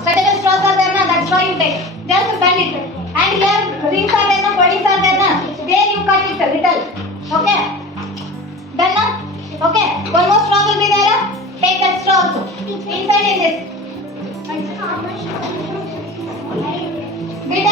Stretchable straws are there na, that straw you take. Just bend it. And here rings are there na, bodies are there na. There you cut it a little. Okay. Done na? Okay. One more straw will be there. Take that straw also. Inside in this. Good.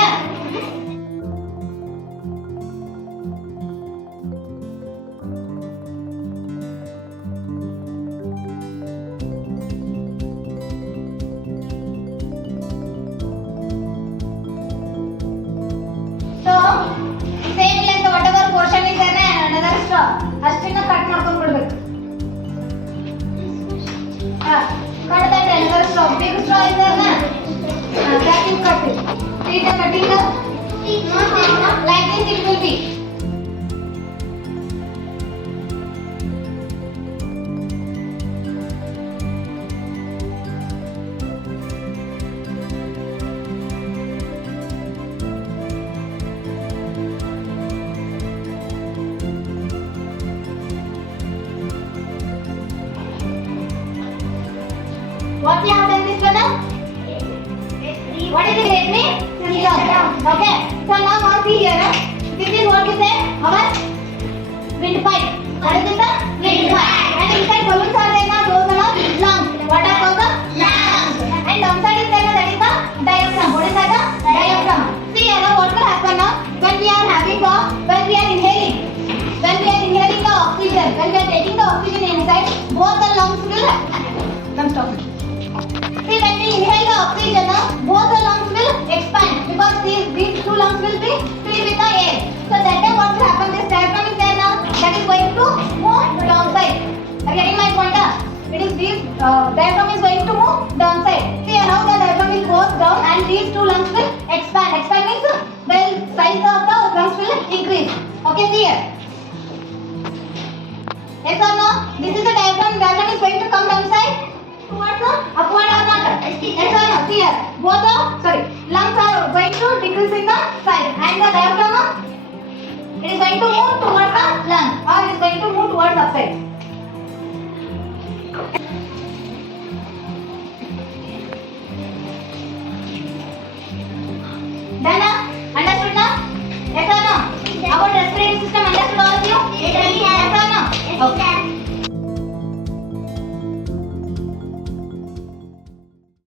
So, same length whatever portion is there na, another straw. ಅಷ್ಟನ್ನ cut ಮಾಡ್ಕೊಂಡು ಬಿಡಬೇಕು. Cut that another straw. Big straw is there na? That you cut it. See the cutting now? Like this it will be. What we have done this one now? What is it? Let me see down. Okay. So now what see here? This is what we say our windpipe. What is this? Windpipe. And inside balloons are there na, those are lungs. What are those? Lungs. And downside is there na, that is the diaphragm. What is that? Diaphragm. See here what will happen now? When we are inhaling the oxygen, when we are taking the oxygen inside, both the lungs will stop. See, when we inhale the oxygen, both the lungs will expand because these two lungs will be filled with the air. So that time what will happen? This diaphragm is there now. That is going to move downside. Are you getting my point? It is this diaphragm is going to move downside. See how the diaphragm will goes down and these two lungs will expand. Expand means the size of the lungs will increase. Okay, see here. Yes or no? This is the diaphragm. Diaphragm is going to come downside. Towards the upward or not? Yes or no? See here. Both the lungs are going to decrease in the size and the diaphragm it is going to move towards the lung or it is going to move towards upside. Done? Understood now? Yes or no? About respiratory system understood all of you? Yes or no? Okay.